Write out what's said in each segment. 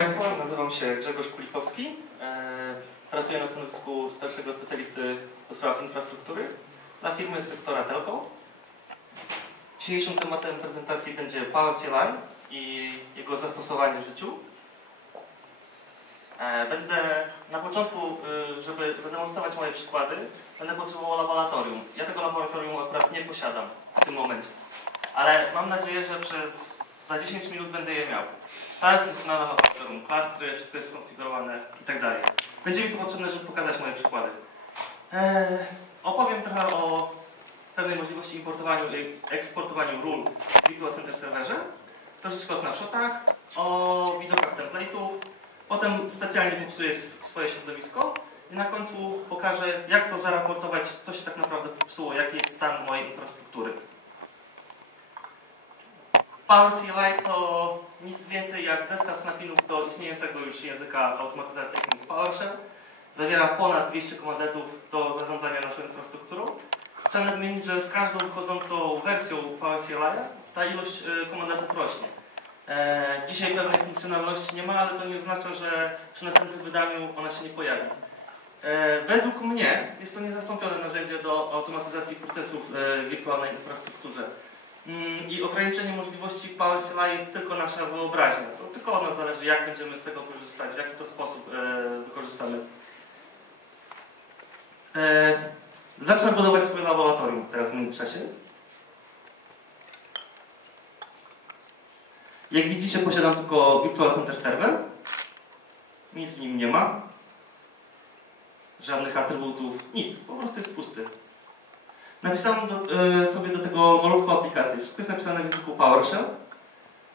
Państwa, nazywam się Grzegorz Kulikowski. Pracuję na stanowisku starszego specjalisty do spraw infrastruktury dla firmy z sektora telco. Dzisiejszym tematem prezentacji będzie Power CLI i jego zastosowanie w życiu. Będę na początku, żeby zademonstrować moje przykłady, będę potrzebował laboratorium. Ja tego laboratorium akurat nie posiadam w tym momencie, ale mam nadzieję, że za 10 minut będę je miał. Całe funkcjonalne laboratorium, klastry, wszystko jest skonfigurowane itd. Będzie mi to potrzebne, żeby pokazać moje przykłady. Opowiem trochę o pewnej możliwości importowaniu i eksportowaniu ról w Virtual Center Serverze, troszeczkę o snapshotach, o widokach template'ów, potem specjalnie popsuję swoje środowisko i na końcu pokażę, jak to zaraportować, co się tak naprawdę popsuło, jaki jest stan mojej infrastruktury. Power CLI to nic więcej jak zestaw snapinów do istniejącego już języka automatyzacji, jakim jest PowerShell. Zawiera ponad 200 komandetów do zarządzania naszą infrastrukturą. Trzeba nadmienić, że z każdą wychodzącą wersją Power CLI ta ilość komandetów rośnie. Dzisiaj pewnej funkcjonalności nie ma, ale to nie oznacza, że przy następnym wydaniu ona się nie pojawi. Według mnie jest to niezastąpione narzędzie do automatyzacji procesów w wirtualnej infrastrukturze. I ograniczenie możliwości Power CLI jest tylko nasza wyobraźnia. To tylko od nas zależy, jak będziemy z tego korzystać, w jaki to sposób wykorzystamy. Zacznę budować swoje laboratorium teraz w międzyczasie. Jak widzicie, posiadam tylko Virtual Center Server. Nic w nim nie ma. Żadnych atrybutów, nic. Po prostu jest pusty. Napisałem sobie do tego malutką aplikację. Wszystko jest napisane w języku PowerShell.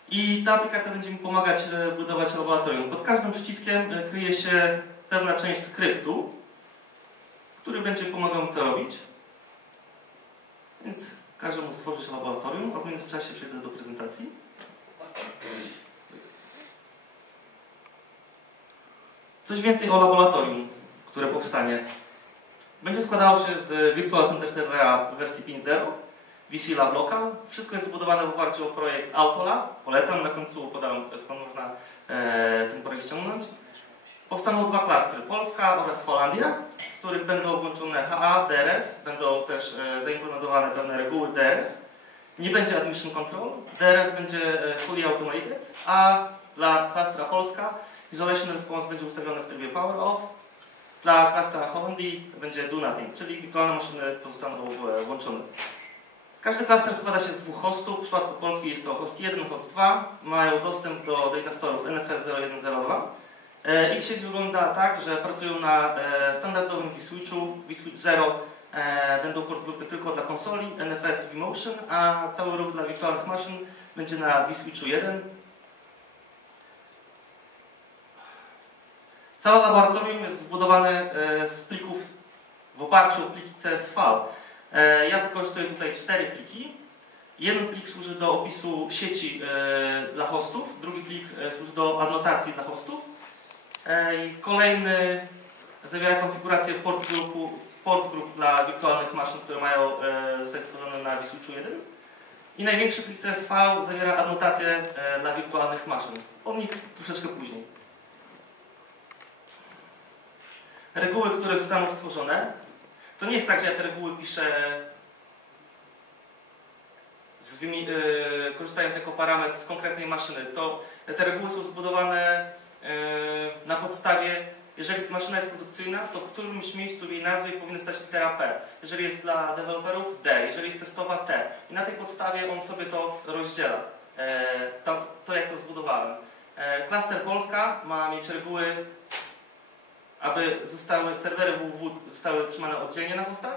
I ta aplikacja będzie mi pomagać budować laboratorium. Pod każdym przyciskiem kryje się pewna część skryptu, który będzie pomagał mi to robić. Więc każę mu stworzyć laboratorium, a w międzyczasie przejdę do prezentacji. Coś więcej o laboratorium, które powstanie. Będzie składało się z Virtual Center Servera w wersji 5.0, VC Lab Local. Wszystko jest zbudowane w oparciu o projekt Autolab. Polecam, na końcu podam, skąd można ten projekt ściągnąć. Powstaną dwa klastry, Polska oraz Holandia, w których będą włączone HA, DRS. Będą też zaimplementowane pewne reguły DRS. Nie będzie Admission Control. DRS będzie fully automated, a dla klastra Polska Isolation Response będzie ustawione w trybie Power Off. Dla klastra Holandii będzie Do Nothing, czyli wirtualne maszyny pozostaną włączone. Każdy klaster składa się z dwóch hostów. W przypadku Polski jest to host 1, host 2. Mają dostęp do datastorów NFS 0102. Ich sieć wygląda tak, że pracują na standardowym vSwitchu, vSwitch 0. Będą port grupy tylko dla konsoli, NFS vMotion, a cały ruch dla wirtualnych maszyn będzie na vSwitchu 1. Całe laboratorium jest zbudowane z plików w oparciu o pliki CSV. Ja wykorzystuję tutaj 4 pliki. Jeden plik służy do opisu sieci dla hostów, drugi plik służy do adnotacji dla hostów. Kolejny zawiera konfigurację port grup dla wirtualnych maszyn, które mają zostać stworzone na vSwitchu 1. I największy plik CSV zawiera adnotację dla wirtualnych maszyn. O nich troszeczkę później. Reguły, które zostaną stworzone, to nie jest tak, że ja te reguły piszę korzystając jako parametr z konkretnej maszyny. Te reguły są zbudowane na podstawie, jeżeli maszyna jest produkcyjna, to w którymś miejscu w jej nazwie powinna stać litera P. Jeżeli jest dla deweloperów, D. Jeżeli jest testowa, T. I na tej podstawie on sobie to rozdziela. To jak to zbudowałem. Klaster Polska ma mieć reguły, aby serwery www zostały trzymane oddzielnie na hostach,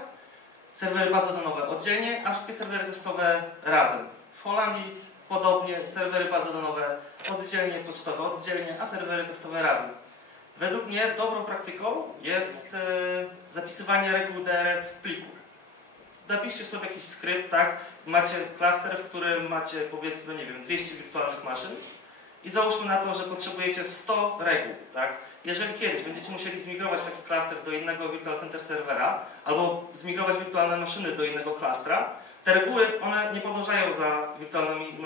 serwery bazodanowe oddzielnie, a wszystkie serwery testowe razem. W Holandii podobnie, serwery bazodanowe oddzielnie, pocztowe oddzielnie, a serwery testowe razem. Według mnie dobrą praktyką jest zapisywanie reguł DRS w pliku. Napiszcie sobie jakiś skrypt, tak? Macie klaster, w którym macie, powiedzmy, nie wiem, 200 wirtualnych maszyn i załóżmy na to, że potrzebujecie 100 reguł, tak? Jeżeli kiedyś będziecie musieli zmigrować taki klaster do innego Virtual Center Servera albo zmigrować wirtualne maszyny do innego klastra, te reguły, one nie podążają za wirtualnymi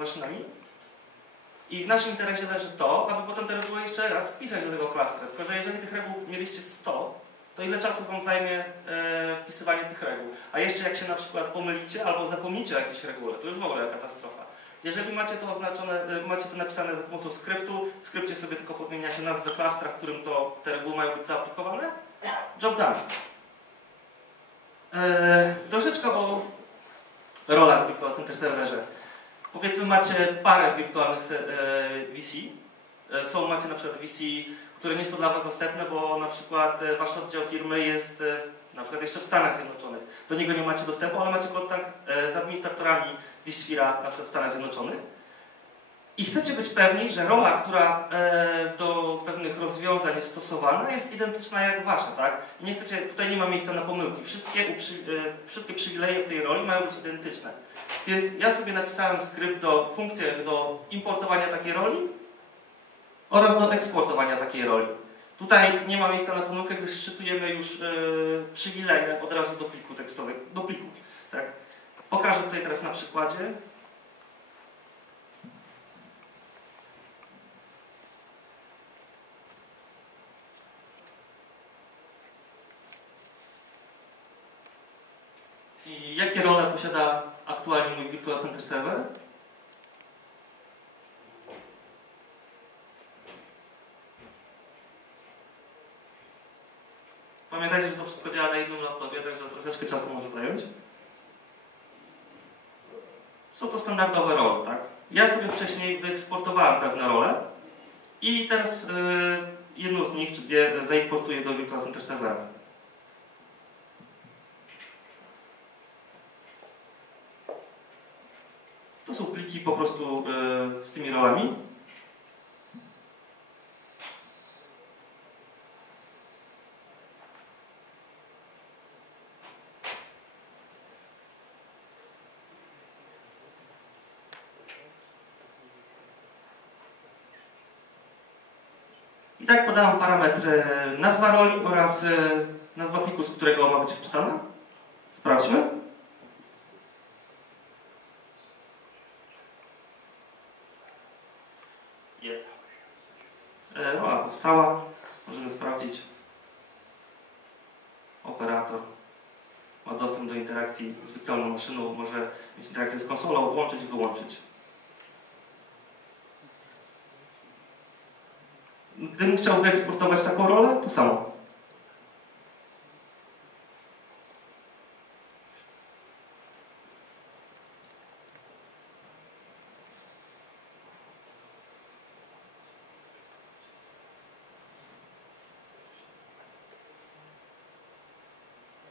maszynami, I w naszym interesie leży to, aby potem te reguły jeszcze raz wpisać do tego klastra. Tylko że jeżeli tych reguł mieliście 100, to ile czasu wam zajmie wpisywanie tych reguł? A jeszcze jak się na przykład pomylicie albo zapomnicie o jakiejś regule, to już w ogóle katastrofa. Jeżeli macie to oznaczone, macie to napisane za pomocą skryptu, w skrypcie sobie tylko podmieniacie nazwę klastra, w którym te reguły mają być zaaplikowane, job done. Troszeczkę o rolach w Virtual Center Serverze. Powiedzmy macie parę wirtualnych VC. Macie na przykład VC, które nie są dla was dostępne, bo na przykład wasz oddział firmy jest na przykład jeszcze w Stanach Zjednoczonych. Do niego nie macie dostępu, ale macie kontakt z administratorami vSphere'a na przykład w Stanach Zjednoczonych. I chcecie być pewni, że rola, która do pewnych rozwiązań jest stosowana, jest identyczna jak wasza, tak? I nie chcecie, tutaj nie ma miejsca na pomyłki. Wszystkie przywileje w tej roli mają być identyczne. Więc ja sobie napisałem skrypt funkcję do importowania takiej roli oraz do eksportowania takiej roli. Tutaj nie ma miejsca na pomyłkę, gdyż szczytujemy już przywileje od razu do pliku tekstowego, do pliku. Tak? Pokażę tutaj teraz na przykładzie. I jakie role posiada aktualnie mój Virtual Center Server? Pamiętajcie, że to wszystko działa na jednym laptopie, także troszeczkę czasu może zająć. Są to standardowe role, tak? Ja sobie wcześniej wyeksportowałem pewne role i teraz jedną z nich, czy dwie, zaimportuję do Virtual Center Servera. To są pliki po prostu z tymi rolami. I tak podałem parametry nazwa roli oraz nazwa pliku, z którego ma być wczytana. Sprawdźmy. Jest. Rola powstała. Możemy sprawdzić. Operator ma dostęp do interakcji z wirtualną maszyną. Może mieć interakcję z konsolą, włączyć i wyłączyć. Gdybym chciał wyeksportować taką rolę, to samo.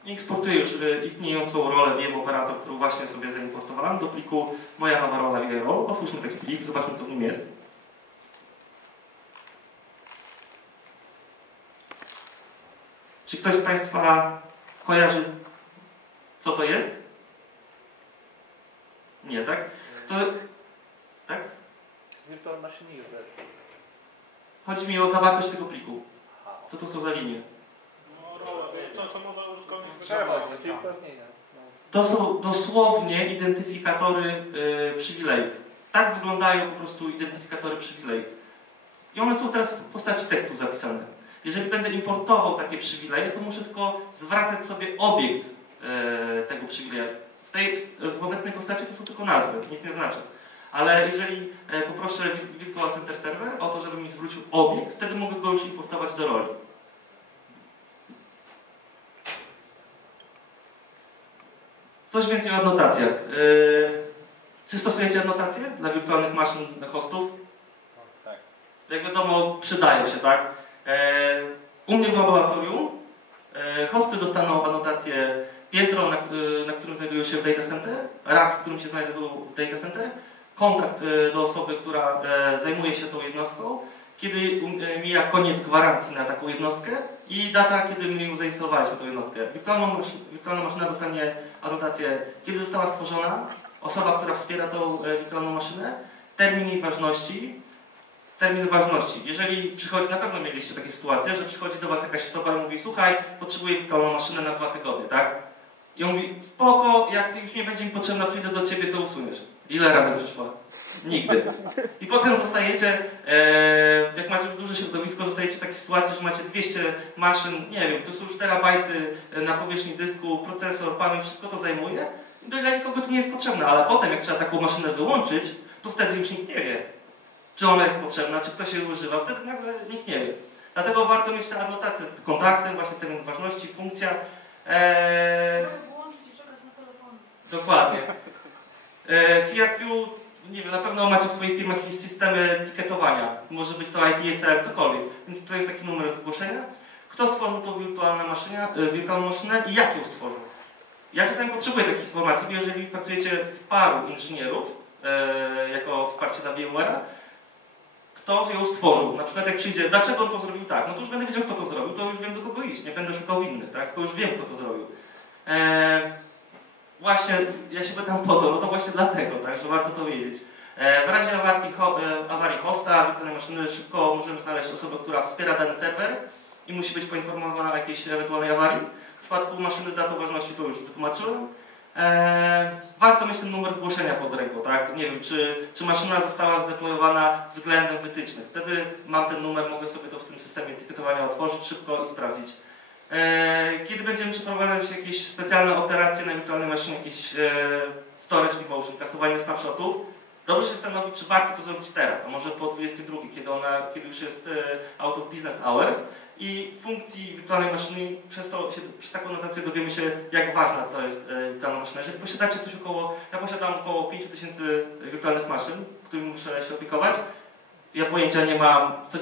I eksportuję już istniejącą rolę VM operator, którą właśnie sobie zaimportowałem do pliku moja nowa rola VM. Otwórzmy taki plik, zobaczmy, co w nim jest. Czy ktoś z Państwa kojarzy, co to jest? Nie, tak? To, tak? Virtual Machine User. Chodzi mi o zawartość tego pliku. Co to są za linie? To, co może użytkownik To są dosłownie identyfikatory przywilejów. Tak wyglądają po prostu identyfikatory przywilejów. I one są teraz w postaci tekstu zapisane. Jeżeli będę importował takie przywileje, to muszę tylko zwracać sobie obiekt tego przywileja. W obecnej postaci to są tylko nazwy, nic nie znaczy. Ale jeżeli poproszę Virtual Center Server o to, żeby mi zwrócił obiekt, wtedy mogę go już importować do roli. Coś więcej o adnotacjach. Czy stosujecie adnotacje dla wirtualnych maszyn hostów? Tak. Jak wiadomo, przydają się, tak? U mnie w laboratorium hosty dostaną anotację piętro, na którym znajdują się w data center, rack, w którym się znajdują w data center, kontakt do osoby, która zajmuje się tą jednostką, kiedy mija koniec gwarancji na taką jednostkę i data, kiedy my ją zainstalowaliśmy, tą jednostkę. Wirtualna maszyna dostanie anotację, kiedy została stworzona, osoba, która wspiera tą wirtualną maszynę, termin jej ważności, termin ważności. Jeżeli przychodzi, na pewno mieliście takie sytuacje, że przychodzi do Was jakaś osoba i mówi: słuchaj, potrzebuję wirtualną maszynę na 2 tygodnie, tak? I on mówi: spoko, jak już nie będzie mi potrzebna, przyjdę do Ciebie, to usuniesz. Ile razy przyszła? Nigdy. I potem zostajecie, jak macie już duże środowisko, zostajecie w takiej sytuacji, że macie 200 maszyn, nie wiem, to są 4 terabajty na powierzchni dysku, procesor, pamięć, wszystko to zajmuje i dla nikogo to nie jest potrzebne, ale potem jak trzeba taką maszynę wyłączyć, to wtedy już nikt nie wie, czy ona jest potrzebna, czy ktoś jej używa, wtedy nagle nikt nie wie. Dlatego warto mieć tę anotację z kontaktem, właśnie termin ważności, funkcja. Włączyć i czekać na telefon. Dokładnie. CRQ, nie wiem, na pewno macie w swoich firmach jakieś systemy etykietowania. Może być to ITSM, cokolwiek. Więc to jest taki numer zgłoszenia. Kto stworzył tą wirtualną maszynę i jak ją stworzył? Ja czasami potrzebuję takich informacji, bo jeżeli pracujecie w paru inżynierów, jako wsparcie dla VMware'a, kto ją stworzył. Na przykład jak przyjdzie, dlaczego on to zrobił tak, no to już będę wiedział, kto to zrobił, to już wiem, do kogo iść, nie będę szukał winnych, tak? Tylko już wiem, kto to zrobił. Właśnie, ja się pytam po to, no to właśnie dlatego, tak, że warto to wiedzieć. W razie awarii hosta, wirtualnej maszyny, szybko możemy znaleźć osobę, która wspiera dany serwer i musi być poinformowana o jakiejś ewentualnej awarii. W przypadku maszyny z datą ważności to już wytłumaczyłem. Warto mieć ten numer zgłoszenia pod ręką, tak? Nie wiem, czy maszyna została zdeployowana względem wytycznych. Wtedy mam ten numer, mogę sobie to w tym systemie etykietowania otworzyć szybko i sprawdzić. Kiedy będziemy przeprowadzać jakieś specjalne operacje na wirtualnej maszynie, jakieś storage devotion, kasowanie snapshotów, dobrze się zastanowić, czy warto to zrobić teraz, a może po 22, kiedy już jest out of business hours i funkcji wirtualnej maszyny, przez taką notację dowiemy się, jak ważna to jest wirtualna maszyna. Jeżeli posiadacie coś ja posiadam około 5000 wirtualnych maszyn, którymi muszę się opiekować, ja pojęcia nie mam, co 90%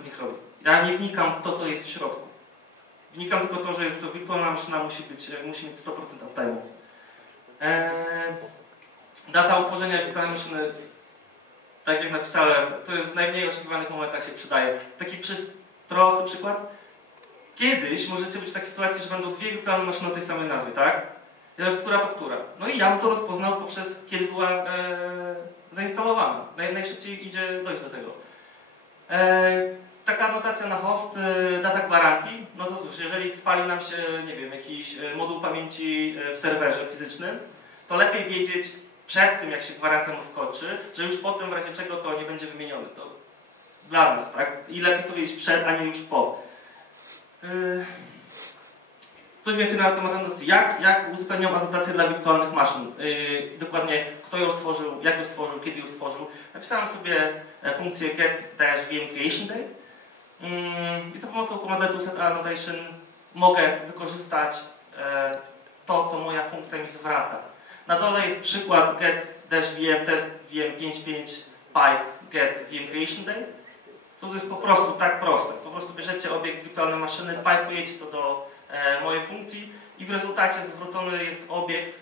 z nich robi. Ja nie wnikam w to, co jest w środku. Wnikam tylko to, że jest to wirtualna maszyna, musi mieć 100% uptime'u. Data utworzenia wirtualnej maszyny, tak jak napisałem, to jest w najmniej oczekiwanych momentach się przydaje. Taki prosty przykład. Kiedyś możecie być w takiej sytuacji, że będą 2 wirtualne maszyny o tej samej nazwie, tak? Zależy, która to która. No i ja bym to rozpoznał poprzez, kiedy była zainstalowana. Najszybciej idzie dojść do tego. Taka anotacja na host, data gwarancji, no to cóż, jeżeli spali nam się, nie wiem, jakiś moduł pamięci w serwerze fizycznym, to lepiej wiedzieć przed tym, jak się gwarancja mu skończy, że już potem w razie czego to nie będzie wymienione. To dla nas, tak? I lepiej to wiedzieć przed, a nie już po. Coś więcej na temat anotacji. Jak uzupełniam anotację dla wirtualnych maszyn? Dokładnie kto ją stworzył, jak ją stworzył, kiedy ją stworzył. Napisałem sobie funkcję get-vm creation date i za pomocą komandu set annotation mogę wykorzystać to, co moja funkcja mi zwraca. Na dole jest przykład get-vm test vm55 pipe get-vm creation date. To jest po prostu tak proste. Po prostu bierzecie obiekt wirtualnej maszyny, pipe'ujecie to do mojej funkcji i w rezultacie zwrócony jest obiekt,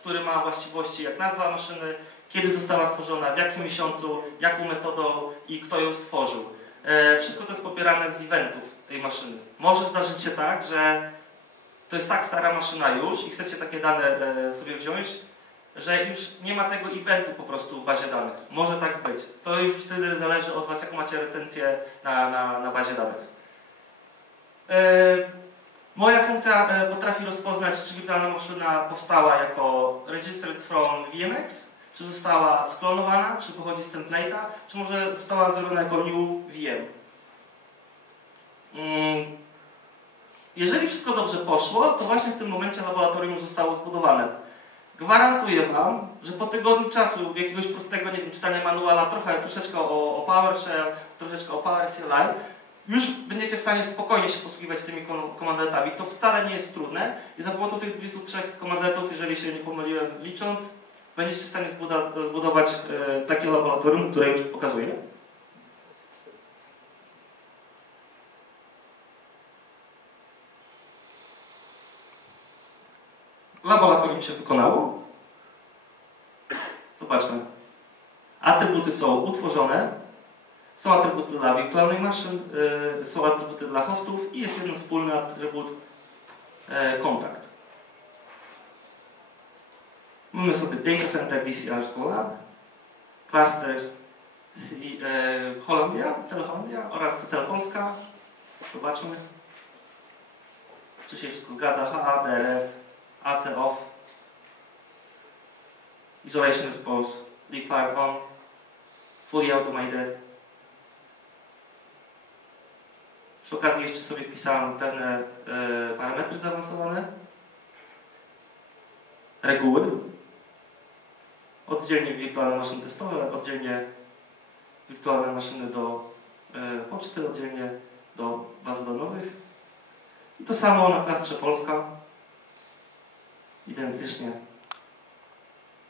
który ma właściwości jak nazwa maszyny, kiedy została stworzona, w jakim miesiącu, jaką metodą i kto ją stworzył. Wszystko to jest pobierane z eventów tej maszyny. Może zdarzyć się tak, że to jest tak stara maszyna już i chcecie takie dane sobie wziąć, że już nie ma tego eventu po prostu w bazie danych. Może tak być. To już wtedy zależy od Was, jaką macie retencję na bazie danych. Moja funkcja potrafi rozpoznać, czy wirtualna maszyna powstała jako registered from VMX, czy została sklonowana, czy pochodzi z template'a, czy może została zrobiona jako new VM. Jeżeli wszystko dobrze poszło, to właśnie w tym momencie laboratorium zostało zbudowane. Gwarantuję Wam, że po tygodniu czasu jakiegoś prostego, nie wiem, czytania manuala, troszeczkę o PowerShell, troszeczkę o PowerCLI, już będziecie w stanie spokojnie się posługiwać tymi komandantami. To wcale nie jest trudne i za pomocą tych 23 komandantów, jeżeli się nie pomyliłem licząc, będziecie w stanie zbudować takie laboratorium, które już pokazuję. Laboratorium się wykonało. Zobaczmy. Atrybuty są utworzone. Są atrybuty dla wirtualnej maszyn, są atrybuty dla hostów i jest jeden wspólny atrybut kontakt. Mamy sobie Data Center DC Lab, Clusters Holandia, CL Holandia oraz CL Polska. Zobaczmy, czy się wszystko zgadza. HA, DRS, AC off, Isolation Response, Leaf Pipe on. fully automated. Przy okazji jeszcze sobie wpisałem pewne parametry zaawansowane, reguły, oddzielnie wirtualne maszyny testowe, oddzielnie wirtualne maszyny do poczty, oddzielnie do baz danowych. I to samo na klastrze Polska. Identycznie.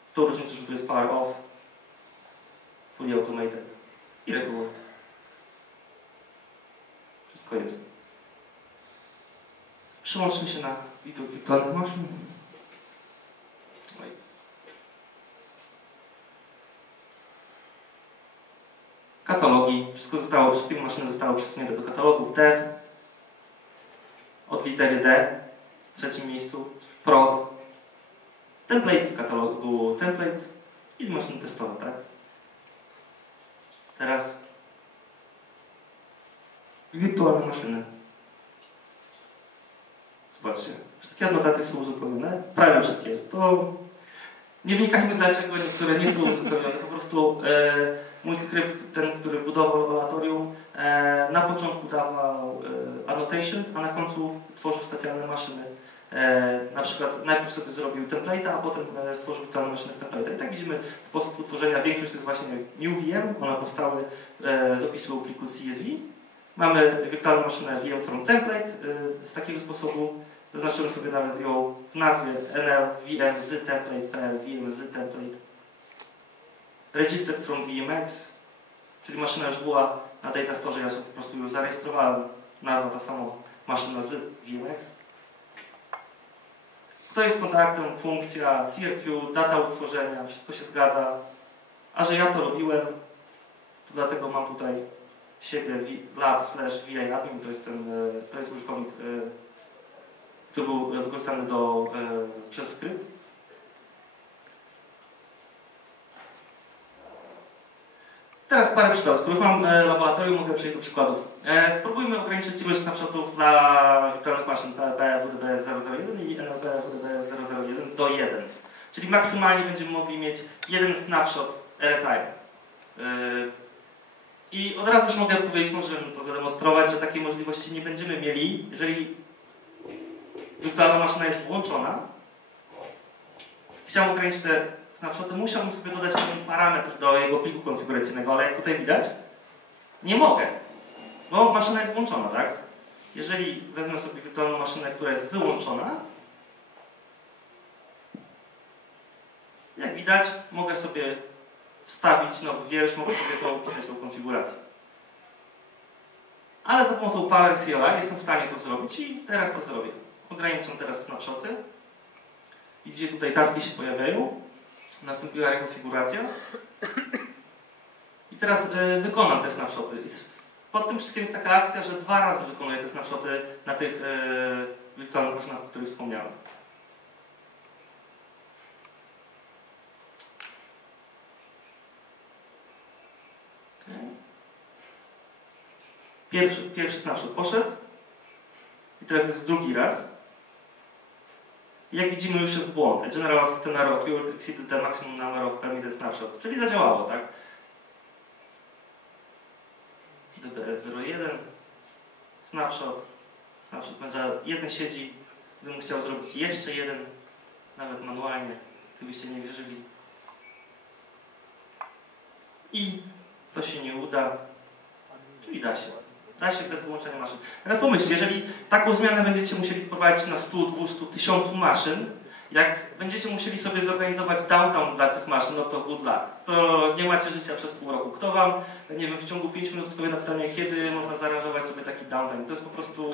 Z tą różnicą, że tu jest power off, fully automated i reguły. Wszystko jest. Przełączmy się na widok wirtualnych maszyn. Katalogi. Wszystkie maszyny zostały przesunięte do katalogów dev. Od litery D w trzecim miejscu. Prod. Template w katalogu template i maszyny testowe, tak? Teraz wirtualne maszyny. Zobaczcie, wszystkie adnotacje są uzupełnione, prawie wszystkie. To nie wnikajmy, dlaczego niektóre nie są uzupełnione. Po prostu mój skrypt, ten, który budował laboratorium, na początku dawał annotations, a na końcu tworzył specjalne maszyny. Na przykład najpierw sobie zrobił template'a, a potem stworzył wirtualną maszynę z template'a. I tak widzimy sposób utworzenia. Większość to jest właśnie new VM, one powstały z opisu pliku CSV. Mamy wirtualną maszynę VM from template z takiego sposobu. Zaznaczyłem sobie nawet ją w nazwie nl VM z template.pl, VM z template. Registered from VMX, czyli maszyna już była na data store, ja sobie po prostu już zarejestrowałem, nazwa ta sama maszyna z VMX. Kto jest kontaktem, funkcja, CRQ, data utworzenia, wszystko się zgadza. A że ja to robiłem, to dlatego mam tutaj siebie lab/VA-admin, to jest użytkownik, który był wykorzystany przez skrypt. Teraz parę przykładów. Skoro już mam laboratorium, mogę przejść do przykładów. Spróbujmy ograniczyć ilość snapshotów dla wirtualnych maszyn PLP WDBS001 i NLP WDBS001 do 1. Czyli maksymalnie będziemy mogli mieć jeden snapshot at a time. I od razu już mogę powiedzieć, możemy to zademonstrować, że takiej możliwości nie będziemy mieli, jeżeli wirtualna maszyna jest włączona. Chciałem ograniczyć te snapshoty, musiałbym sobie dodać pewien parametr do jego pliku konfiguracyjnego, ale jak tutaj widać, nie mogę, bo maszyna jest włączona, tak? Jeżeli wezmę sobie wirtualną maszynę, która jest wyłączona, jak widać, mogę sobie wstawić nowy wiersz, mogę sobie to opisać tą konfigurację. Ale za pomocą Power CLI jestem w stanie to zrobić i teraz to zrobię. Ograniczam teraz snapshoty. Widzicie, tutaj taski się pojawiają. Nastąpiła rekonfiguracja. I teraz wykonam te snapshoty. Pod tym wszystkim jest taka akcja, że 2 razy wykonuję te snapshoty na tych wirtualnych maszynach, o których wspomniałem. Pierwszy snapshot poszedł. I teraz jest drugi raz. I jak widzimy, już jest błąd. General System Error occurred exceeded the maximum number of permitted snapshots. Czyli zadziałało, tak? DBS01 snapshot manager, jeden siedzi. Gdybym chciał zrobić jeszcze jeden, nawet manualnie, gdybyście nie wierzyli. I to się nie uda. Czyli da się. Da się bez wyłączenia maszyn. Teraz pomyślcie, jeżeli taką zmianę będziecie musieli wprowadzić na 100, 200, 1000 maszyn, jak będziecie musieli sobie zorganizować downtime dla tych maszyn, no to good luck. To nie macie życia przez pół roku. Kto wam, nie wiem, w ciągu 5 minut odpowie na pytanie, kiedy można zaaranżować sobie taki downtime? To jest po prostu,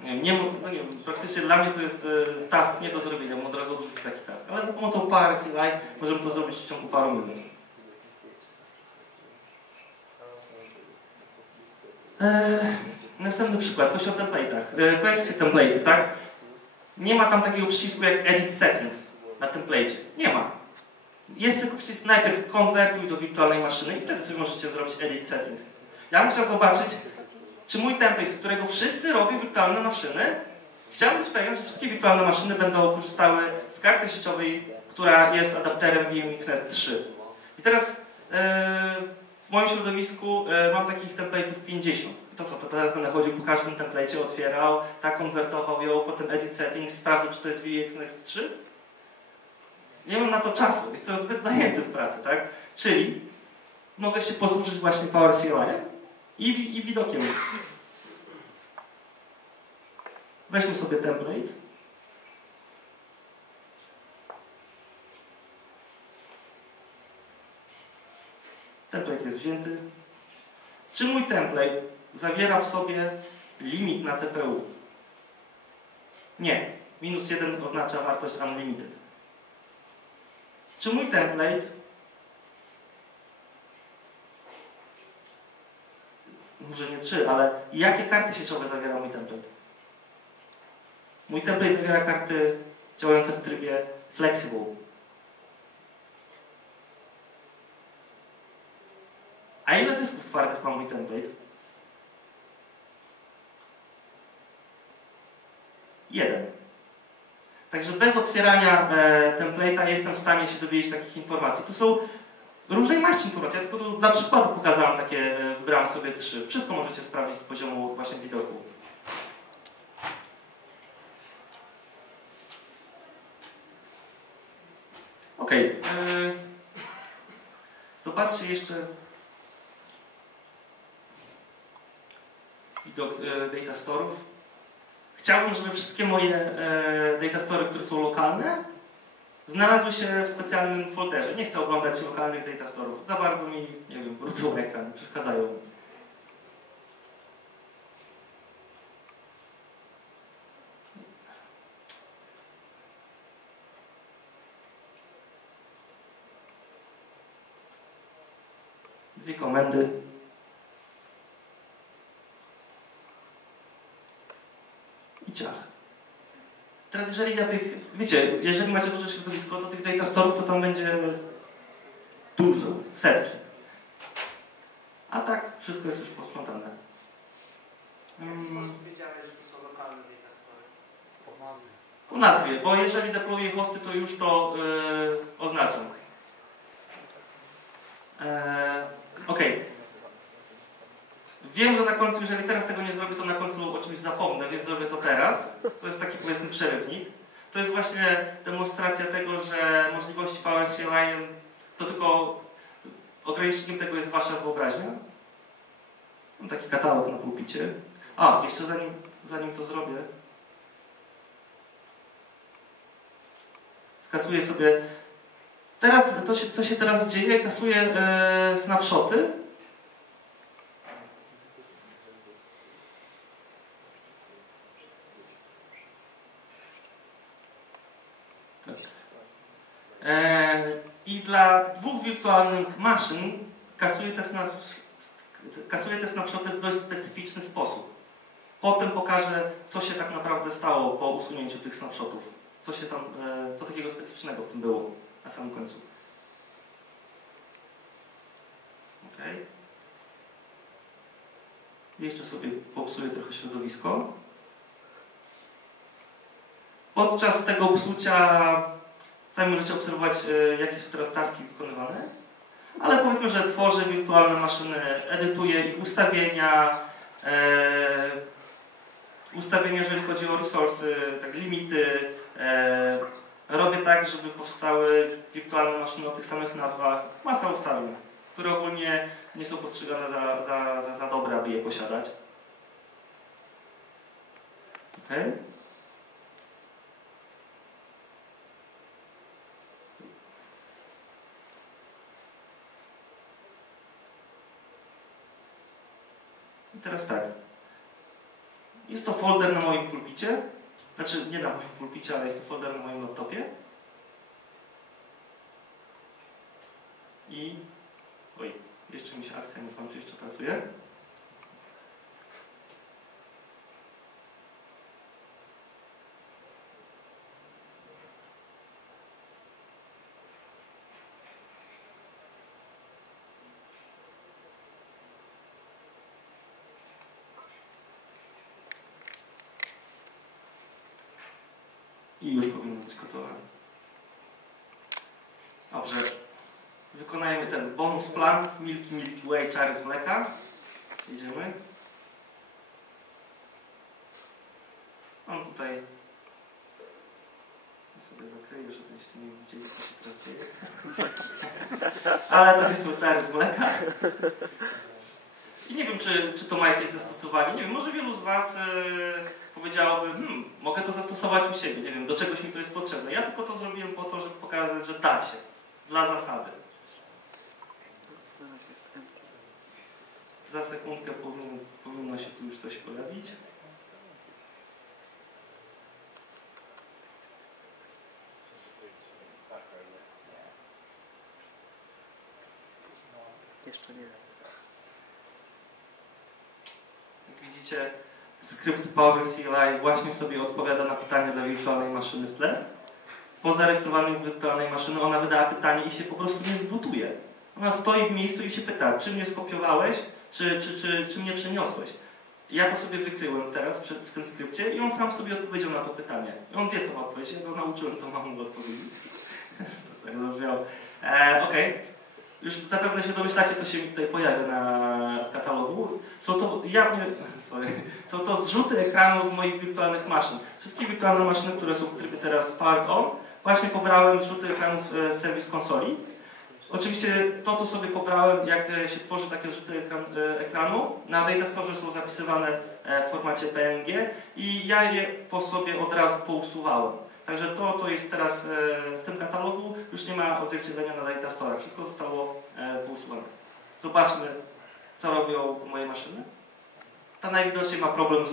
nie wiem, praktycznie dla mnie to jest task nie do zrobienia, bym od razu odrzucił taki task. Ale za pomocą Power CLI możemy to zrobić w ciągu paru minut. Następny przykład, coś o template'ach. Kojarzycie template'y, tak? Nie ma tam takiego przycisku jak Edit Settings na template'cie. Nie ma. Jest tylko przycisk najpierw konwertuj do wirtualnej maszyny i wtedy sobie możecie zrobić Edit Settings. Ja bym chciał zobaczyć, czy mój template, z którego wszyscy robią wirtualne maszyny, chciałbym być pewien, że wszystkie wirtualne maszyny będą korzystały z karty sieciowej, która jest adapterem VMX 3. I teraz W moim środowisku mam takich template'ów 50. To co, to teraz będę chodził po każdym template'cie, otwierał, tak konwertował ją, potem edit settings, sprawdzał, czy to jest VX 3? Nie mam na to czasu, jestem zbyt zajęty w pracy, tak? Czyli mogę się posłużyć właśnie Power CLI i widokiem. Weźmy sobie template. Template jest wzięty. Czy mój template zawiera w sobie limit na CPU? Nie. -1 oznacza wartość unlimited. Czy mój template może nie 3, ale jakie karty sieciowe zawiera mój template? Mój template zawiera karty działające w trybie flexible. A ile dysków twardych ma mój template? 1. Także bez otwierania template'a jestem w stanie się dowiedzieć takich informacji. Tu są różnej maści informacji. Ja tylko tu dla przykładu pokazałem takie, wybrałem sobie 3. Wszystko możecie sprawdzić z poziomu właśnie widoku. Ok. Zobaczcie jeszcze widok data store'ów. Chciałbym, żeby wszystkie moje data store'y, które są lokalne, znalazły się w specjalnym folderze. Nie chcę oglądać lokalnych data store'ów. Za bardzo mi, nie wiem, brudzą ekran, przeszkadzają mi. Dwie komendy. I ciach. Teraz jeżeli na tych, wiecie, jeżeli macie duże środowisko, to tych data store'ów to tam będzie dużo, setki. A tak, wszystko jest już posprzątane. W jaki sposób wiedziałeś, że to są lokalne data story? Po nazwie. Po nazwie, bo jeżeli deployuję hosty, to już to oznaczam. Ok. Wiem, że na końcu, jeżeli teraz tego nie zrobię, to na końcu o czymś zapomnę, więc zrobię to teraz. To jest taki, powiedzmy, przerywnik. To jest właśnie demonstracja tego, że możliwości Power CLI to tylko ogranicznikiem tego jest wasza wyobraźnia. Mam taki katalog na pulpicie. A, jeszcze zanim to zrobię, skasuję sobie. Teraz, co się teraz dzieje, kasuję snapshoty. Tak. I dla dwóch wirtualnych maszyn kasuję te snapshoty w dość specyficzny sposób. Potem pokażę, co się tak naprawdę stało po usunięciu tych snapshotów. Co takiego specyficznego w tym było na samym końcu. Ok. Jeszcze sobie popsuję trochę środowisko. Podczas tego psucia sami możecie obserwować, jakie są teraz taski wykonywane. Ale powiedzmy, że tworzę wirtualne maszyny, edytuję ich ustawienia, jeżeli chodzi o resursy, tak, limity. Robię tak, żeby powstały wirtualne maszyny o tych samych nazwach. Masa ustawień, które ogólnie nie są postrzegane za dobre, aby je posiadać. Okay. I teraz tak. Jest to folder na moim pulpicie. Znaczy, nie na moim pulpicie, ale jest to folder na moim laptopie. I... Oj, jeszcze mi się akcja nie kończy, jeszcze pracuje. I już powinno być gotowe. Dobrze. wykonajmy ten bonus plan Milky Way, czary z mleka. Idziemy. Mam tutaj... Ja sobie zakryję, żebyście nie widzieli, co się teraz dzieje. Ale to jest są czary z mleka. I nie wiem, czy to ma jakieś zastosowanie. Nie wiem, może wielu z Was powiedziałoby, mogę to zastosować u siebie. Nie wiem, do czegoś mi to jest potrzebne. Ja tylko to zrobiłem po to, żeby pokazać, że da się. Dla zasady. Za sekundkę powinno się tu już coś pojawić. Jeszcze nie. Jak widzicie, skrypt Power CLI właśnie sobie odpowiada na pytanie dla wirtualnej maszyny w tle. Po zarejestrowaniu wirtualnej maszyny ona wydała pytanie i się po prostu nie zbutuje. Ona stoi w miejscu i się pyta, czy mnie skopiowałeś, czy mnie przeniosłeś. Ja to sobie wykryłem teraz w tym skrypcie i on sam sobie odpowiedział na to pytanie. I on wie, co ma odpowiedzieć, ja go nauczyłem, co mam mu odpowiedzieć. To tak zabrzmiało. Okej. Już zapewne się domyślacie, co się mi tutaj pojawia w katalogu. Są to zrzuty ekranu z moich wirtualnych maszyn. Wszystkie wirtualne maszyny, które są w trybie teraz Powered On, właśnie pobrałem zrzuty ekranów z serwis konsoli. Oczywiście to, co sobie pobrałem, jak się tworzy takie zrzuty ekranu, na Datastore są zapisywane w formacie PNG i ja je po sobie od razu pousuwałem. Także to, co jest teraz w tym katalogu, już nie ma odzwierciedlenia na Datastore. Wszystko zostało pousuwane. Zobaczmy, co robią moje maszyny. Ta najwidoczniej ma problem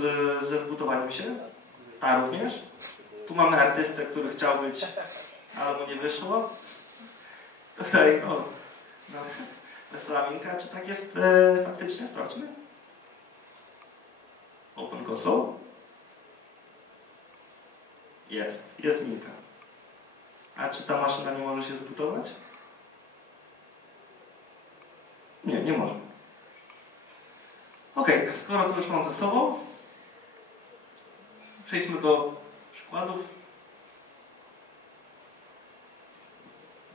ze zbutowaniem się. Ta również. Tu mamy artystę, który chciał być, ale mu nie wyszło. Tutaj, wesoła minka. Czy tak jest faktycznie? Sprawdźmy. Open console. Jest minka. A czy ta maszyna nie może się zbudować? Nie może. Ok, skoro to już mam ze sobą, przejdźmy do przykładów.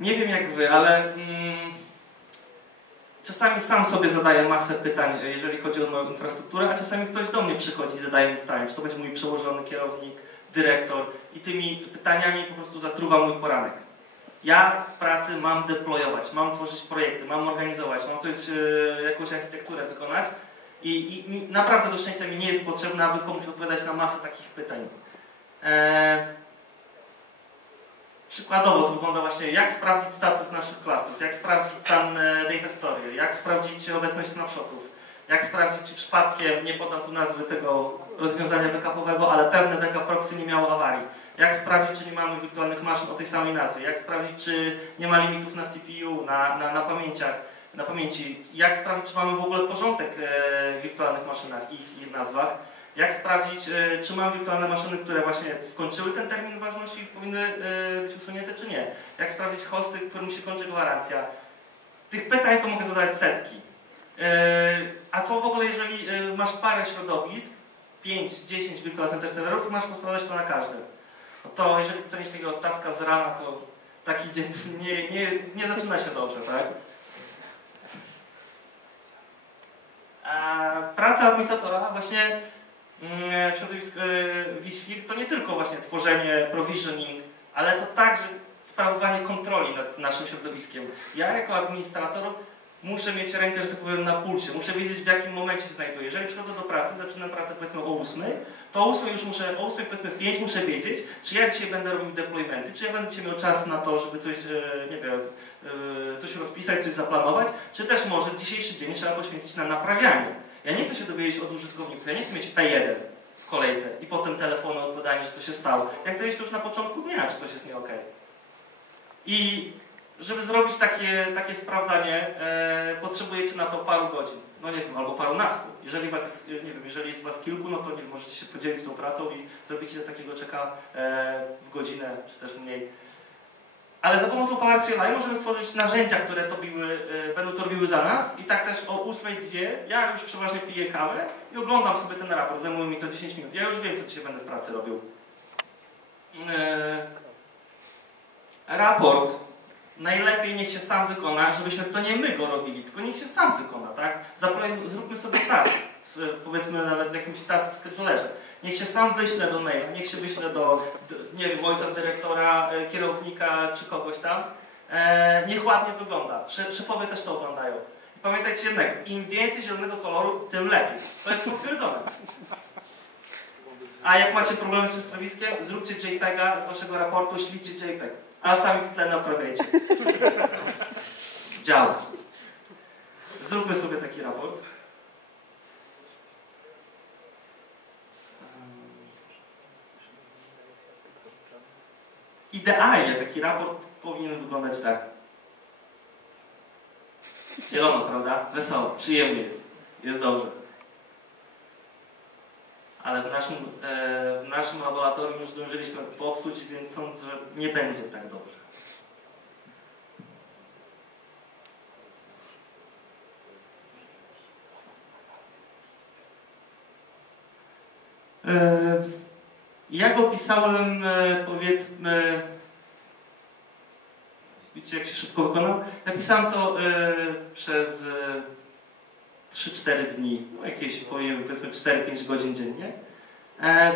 Nie wiem jak Wy, ale czasami sam sobie zadaję masę pytań, jeżeli chodzi o moją infrastrukturę, a czasami ktoś do mnie przychodzi i zadaje mi pytania, czy to będzie mój przełożony kierownik, dyrektor i tymi pytaniami po prostu zatruwa mój poranek. Ja w pracy mam deployować, mam tworzyć projekty, mam organizować, mam jakąś architekturę wykonać i naprawdę do szczęścia mi nie jest potrzebne, aby komuś odpowiadać na masę takich pytań. Przykładowo to wygląda właśnie, jak sprawdzić status naszych klastrów, jak sprawdzić stan Datastore, jak sprawdzić obecność snapshotów, jak sprawdzić, czy przypadkiem, nie podam tu nazwy tego rozwiązania backupowego, ale pewne backup proxy nie miało awarii. Jak sprawdzić, czy nie mamy wirtualnych maszyn o tej samej nazwie. Jak sprawdzić, czy nie ma limitów na CPU, na pamięci. Jak sprawdzić, czy mamy w ogóle porządek w wirtualnych maszynach i ich nazwach. Jak sprawdzić, czy mam wirtualne maszyny, które właśnie skończyły ten termin ważności i powinny być usunięte, czy nie. Jak sprawdzić hosty, którym się kończy gwarancja. Tych pytań to mogę zadać setki. A co w ogóle, jeżeli masz parę środowisk, 5-10 Virtual Center serwerów i masz posprawdzać to na każdym? No to jeżeli dostaniesz takiego taska z rana, to taki dzień nie zaczyna się dobrze, tak? A praca administratora właśnie w środowisku vSphere to nie tylko właśnie tworzenie, provisioning, ale to także sprawowanie kontroli nad naszym środowiskiem. Ja jako administrator muszę mieć rękę, że tak powiem, na pulsie. Muszę wiedzieć, w jakim momencie się znajduję. Jeżeli przychodzę do pracy, zaczynam pracę powiedzmy o 8, to o 8 już muszę, o 8 powiedzmy 5 muszę wiedzieć, czy ja dzisiaj będę robił deploymenty, czy ja będę dzisiaj miał czas na to, żeby coś, nie wiem, coś rozpisać, coś zaplanować, czy też może dzisiejszy dzień trzeba poświęcić na naprawianie. Ja nie chcę się dowiedzieć od użytkowników, ja nie chcę mieć P1 w kolejce i potem telefonu odpowiadanie, że coś się stało. Ja chcę wiedzieć to już na początku dnia, czy coś jest nie okej. I żeby zrobić takie sprawdzanie, potrzebujecie na to paru godzin. No nie wiem, albo parunastu. Jeżeli was jest, nie wiem, jeżeli jest was kilku, no to nie wiem, możecie się podzielić tą pracą i zrobicie takiego checka w godzinę, czy też mniej. Ale za pomocą Power CLI możemy stworzyć narzędzia, które będą to robiły za nas. I tak też o 8:02 ja już przeważnie piję kawę i oglądam sobie ten raport. Zajmuje mi to 10 minut. Ja już wiem, co dzisiaj będę w pracy robił. Raport najlepiej niech się sam wykona, żebyśmy to nie my go robili, tylko niech się sam wykona, tak? Zróbmy sobie task, powiedzmy nawet w jakimś task schedulerze. Niech się sam wyśle do maila, niech się wyśle do nie wiem, ojca dyrektora, kierownika czy kogoś tam. Niech ładnie wygląda. Szefowie też to oglądają. I pamiętajcie jednego, im więcej zielonego koloru, tym lepiej. To jest potwierdzone. A jak macie problemy z środowiskiem, zróbcie JPEGa z waszego raportu, ślijcie JPEG. A sami w tle naprawiajcie. Działa. Zróbmy sobie taki raport. Idealnie taki raport powinien wyglądać tak. Zielono, prawda? Wesoło, przyjemnie jest. Jest dobrze. Ale w naszym laboratorium już zdążyliśmy popsuć, więc sądzę, że nie będzie tak dobrze. Ja go pisałem, powiedzmy, widzicie jak się szybko wykonał? Ja pisałem to przez 3-4 dni, no jakieś powiedzmy 4-5 godzin dziennie.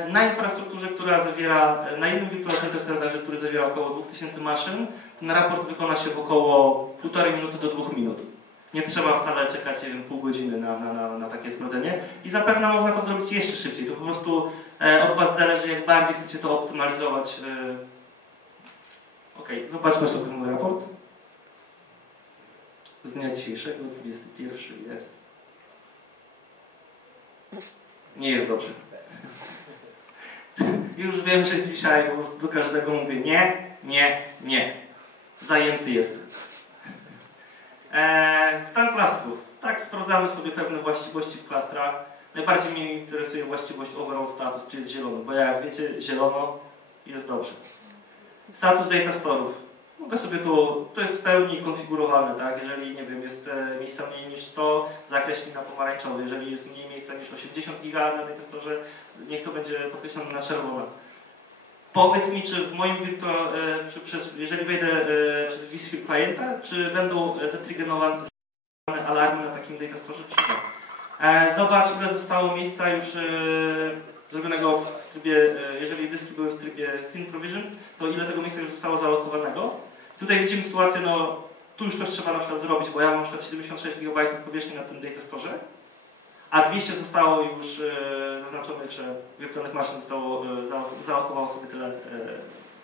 Na infrastrukturze, która zawiera, na jednym Virtual Center serwerze, który zawiera około 2000 maszyn, ten raport wykona się w około 1,5 minuty do 2 minut. Nie trzeba wcale czekać, nie wiem, pół godziny na takie sprawdzenie. I zapewne można to zrobić jeszcze szybciej. To po prostu od Was zależy, jak bardziej chcecie to optymalizować. Ok, zobaczmy sobie mój raport. Z dnia dzisiejszego, 21 jest. Nie jest dobrze. Już wiem, że dzisiaj po prostu do każdego mówię nie, nie, nie. Zajęty jestem. Stan klastrów. Tak, sprawdzamy sobie pewne właściwości w klastrach. Najbardziej mnie interesuje właściwość overall status, czy jest zielono, bo jak wiecie, zielono jest dobrze. Status data store'ów. Mogę sobie to jest w pełni konfigurowalne, tak? Jeżeli, nie wiem, jest miejsca mniej niż 100, zakreśl mi na pomarańczowy. Jeżeli jest mniej miejsca niż 80 giga na data store, niech to będzie podkreślone na czerwono. Powiedz mi, czy w moim jeżeli wejdę przez vSphere klienta, czy będą zatriggerowane alarmy na takim data store, czy nie? Zobacz, ile zostało miejsca już zrobionego w trybie, jeżeli dyski były w trybie thin provision, to ile tego miejsca już zostało zalokowanego. Tutaj widzimy sytuację, no tu już coś trzeba na przykład zrobić, bo ja mam na przykład 76 GB powierzchni na tym data store, a 200 zostało już zaznaczonych, że wirtualnych maszyn zalokowało sobie tyle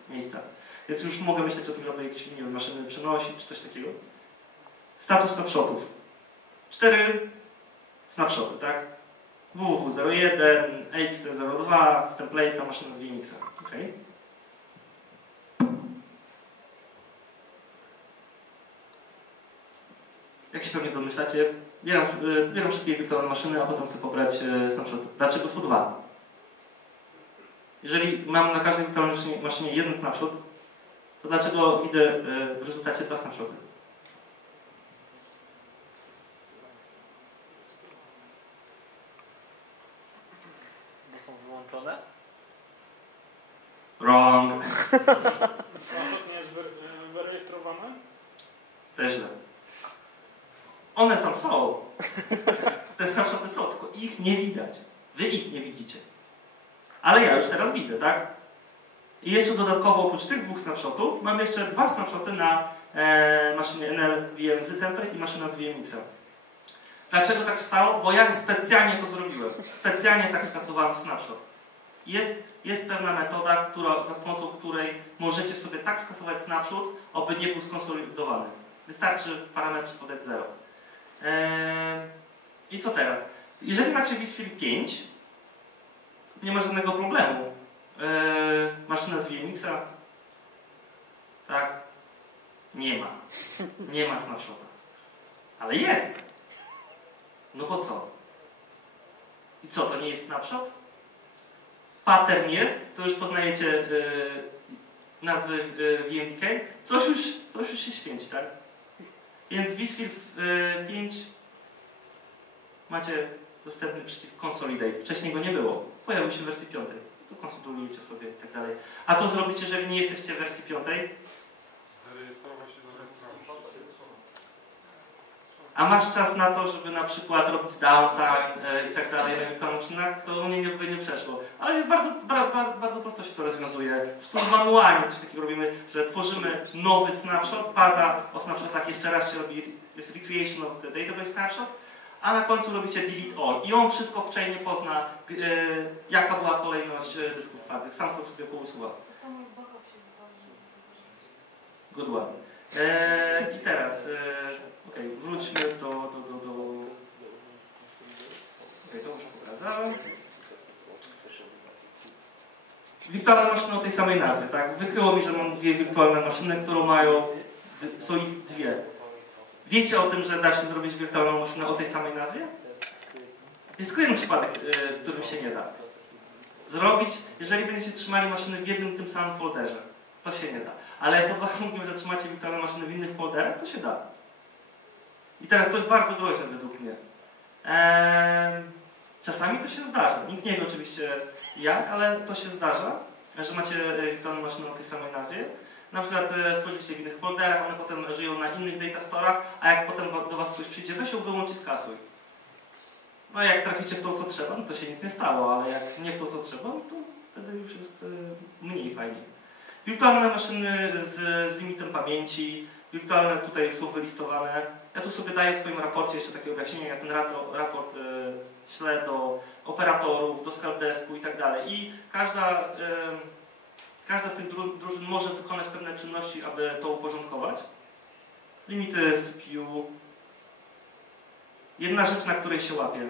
miejsca. Więc już mogę myśleć o tym, żeby jakieś maszyny przenosić, czy coś takiego. Status snapshotów. 4 snapshoty, tak? www.01, ext02, z template'a, maszyna z VMX-a. Okay. Jak się pewnie domyślacie, bieram wszystkie wirtualne maszyny, a potem chcę pobrać snapshoty. Dlaczego są 2? Jeżeli mam na każdej wirtualnej maszynie jeden snapshot, to dlaczego widzę w rezultacie 2 snapshoty? Bo są wyłączone? Wrong. Snapshot nie jest wyrejestrowany? Też źle. One tam są. Te snapshoty są, tylko ich nie widać. Wy ich nie widzicie. Ale ja już teraz widzę, tak? I jeszcze dodatkowo oprócz tych 2 snapshotów mam jeszcze 2 snapshoty na maszynie NLVM z template i maszyna z VMX-a. Dlaczego tak stało? Bo ja specjalnie to zrobiłem. Specjalnie tak skasowałem snapshot. Jest pewna metoda, za pomocą której możecie sobie tak skasować snapshot, aby nie był skonsolidowany. Wystarczy w parametrze podać 0. I co teraz? Jeżeli macie vSphere 5, nie ma żadnego problemu. Maszyna z VMX-a, tak? Nie ma. Nie ma snapshota. Ale jest. No po co? I co, to nie jest snapshot? Pattern jest, to już poznajecie nazwy VMDK. Coś już się święci, tak? Więc w vSphere 5 macie dostępny przycisk Consolidate. Wcześniej go nie było. Pojawił się w wersji 5. To konsolidujecie sobie i tak dalej. A co zrobić, jeżeli nie jesteście w wersji 5? Zarejestrować się do wersji a masz czas na to, żeby na przykład robić downtime i tak dalej na wirtualnych maszynach, to u mnie by nie przeszło. Ale jest bardzo prosto się to rozwiązuje. Po prostu manualnie coś takiego robimy, że tworzymy nowy snapshot, baza o snapshotach jeszcze raz się robi, jest recreation of the database snapshot, a na końcu robicie delete all i on wszystko w chainie pozna, jaka była kolejność dysków twardych. Sam to sobie pousuwa. Good one. I teraz, wróćmy do... to już pokazałem. Wirtualne maszyny o tej samej nazwie, tak? Wykryło mi, że mam dwie wirtualne maszyny, które są ich dwie. Wiecie o tym, że da się zrobić wirtualną maszynę o tej samej nazwie? Jest tylko jeden przypadek, w którym się nie da zrobić, jeżeli będziecie trzymali maszyny w jednym tym samym folderze. To się nie da. Ale pod warunkiem, że trzymacie wirtualne maszyny w innych folderach, to się da. I teraz to jest bardzo groźne według mnie. Czasami to się zdarza. Nikt nie wie oczywiście jak, ale to się zdarza, że macie wirtualne maszyny o tej samej nazwie. Na przykład stworzycie w innych folderach, one potem żyją na innych data storach, a jak potem do was ktoś przyjdzie, weź ją wyłącz i skasuj. No jak traficie w to, co trzeba, no to się nic nie stało, ale jak nie w to, co trzeba, no to wtedy już jest mniej fajnie. Wirtualne maszyny z limitem pamięci, wirtualne tutaj są wylistowane. Ja tu sobie daję w swoim raporcie jeszcze takie objaśnienie, ja ten raport ślę do operatorów, do scalpdesku i tak dalej. I każda z tych drużyn może wykonać pewne czynności, aby to uporządkować. Limity SPU. Jedna rzecz, na której się łapię.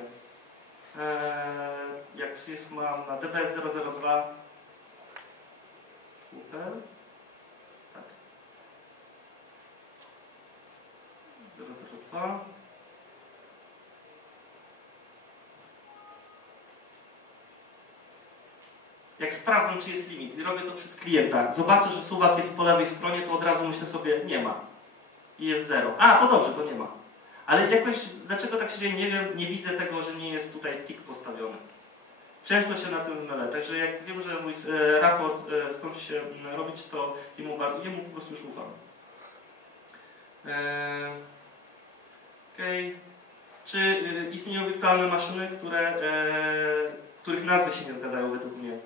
Jak mam na DBS 002 super. Tak. 002. Jak sprawdzam, czy jest limit i robię to przez klienta, zobaczę, że suwak jest po lewej stronie, to od razu myślę sobie, nie ma. I jest 0. A, to dobrze, to nie ma. Ale jakoś, dlaczego tak się dzieje, nie wiem, nie widzę tego, że nie jest tutaj tick postawiony. Często się na tym mylę, także jak wiem, że mój raport skończy się robić, to jemu po prostu już ufam. Czy istnieją wirtualne maszyny, których nazwy się nie zgadzają według mnie?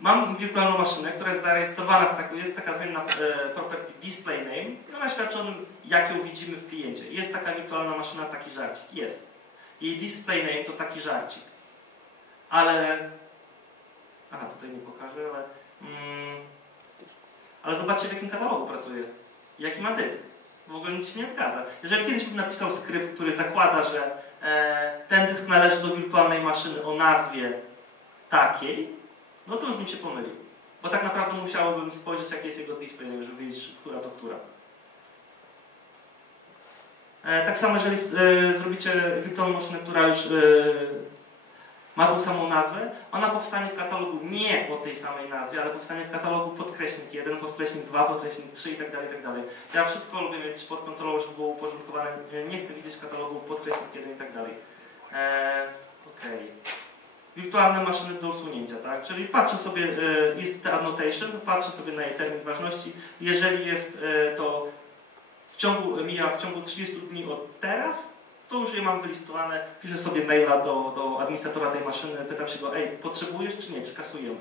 Mam wirtualną maszynę, która jest zarejestrowana, jest taka zmienna property display name i ona świadczy o tym, jak ją widzimy w kliencie. Jest taka wirtualna maszyna, taki żarcik. Jest. Jej display name to taki żarcik. Ale... Aha, tutaj nie pokażę, ale zobaczcie, w jakim katalogu pracuje. Jaki ma dysk. W ogóle nic się nie zgadza. Jeżeli kiedyś bym napisał skrypt, który zakłada, że ten dysk należy do wirtualnej maszyny o nazwie takiej, no to już bym się pomylił. Bo tak naprawdę musiałbym spojrzeć, jaki jest jego display name, żeby wiedzieć, która to która. Tak samo, jeżeli zrobicie wirtualną maszynę, która już ma tą samą nazwę, ona powstanie w katalogu nie o tej samej nazwie, ale powstanie w katalogu podkreśnik 1, podkreśnik 2, podkreśnik 3 itd. Ja wszystko lubię mieć pod kontrolą, żeby było uporządkowane. Nie chcę widzieć katalogów podkreśnik 1 itd. Wirtualne maszyny do usunięcia, tak? Czyli patrzę sobie, jest ta annotation, patrzę sobie na jej termin ważności. Jeżeli jest to mija w ciągu 30 dni od teraz, to już je mam wylistowane, piszę sobie maila do administratora tej maszyny, pytam się go, potrzebujesz czy nie, czy kasujemy?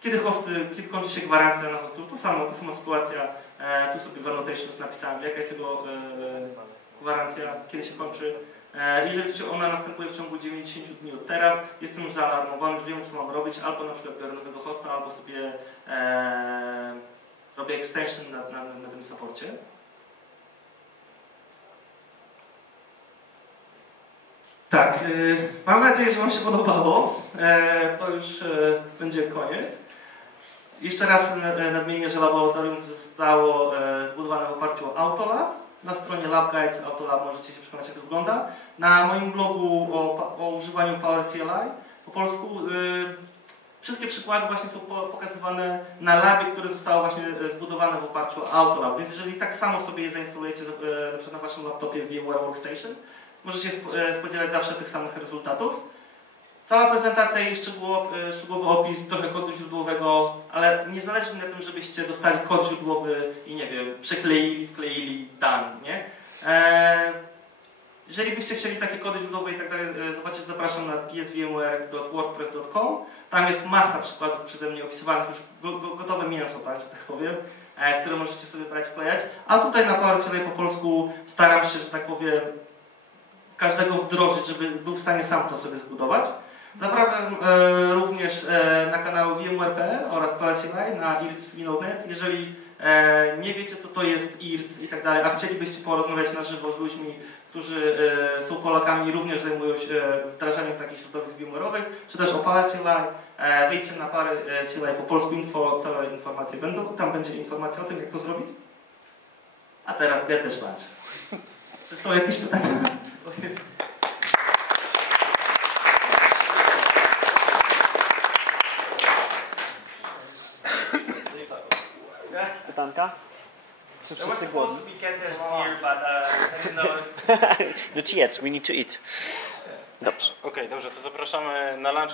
Kiedy kończy się gwarancja na hostów, to sama sytuacja, tu sobie w annotations napisałem, jaka jest jego gwarancja, kiedy się kończy. Jeżeli ona następuje w ciągu 90 dni od teraz, jestem już zaalarmowany, już wiem, co mam robić, albo na przykład biorę nowego hosta, albo sobie robię extension na tym supporcie. Tak, mam nadzieję, że Wam się podobało. To już będzie koniec. Jeszcze raz nadmienię, że laboratorium zostało zbudowane w oparciu o Autolab. Na stronie LabGuides Autolab możecie się przekonać, jak to wygląda. Na moim blogu o używaniu Power CLI po polsku wszystkie przykłady właśnie są pokazywane na labie, które zostało właśnie zbudowane w oparciu o Autolab. Więc jeżeli tak samo sobie je zainstalujecie na przykład na Waszym laptopie w VMware Workstation, możecie spodziewać zawsze tych samych rezultatów. Cała prezentacja i szczegółowy opis, trochę kodu źródłowego, ale nie zależy mi na tym, żebyście dostali kod źródłowy i nie wiem, przekleili, wkleili, done, nie? Jeżeli byście chcieli takie kody źródłowe i tak dalej zobaczyć, zapraszam na psvmware.wordpress.com. Tam jest masa przykładów przeze mnie opisywanych, już gotowe mięso, tak, że tak powiem, które możecie sobie brać, wklejać. A tutaj na PowerShell po polsku staram się, że tak powiem, każdego wdrożyć, żeby był w stanie sam to sobie zbudować. Zapraszam również na kanały VMware.pl oraz PowerShell na IRC.net. Jeżeli nie wiecie, co to jest IRC i tak dalej, a chcielibyście porozmawiać na żywo z ludźmi, którzy są Polakami i również zajmują się wdrażaniem takich środowisk VMware'owych, czy też o PowerShell, wejdźcie na PowerShell po polsku info, całe informacje będą. Tam będzie informacja o tym, jak to zrobić. A teraz get the lunch. Czy są jakieś pytania? Pytanka? Czy There was wszyscy supposed głodni? to be get this beer, but I didn't know. Not yet, we need to eat. Dobrze. Okej, dobrze, to zapraszamy na lunch.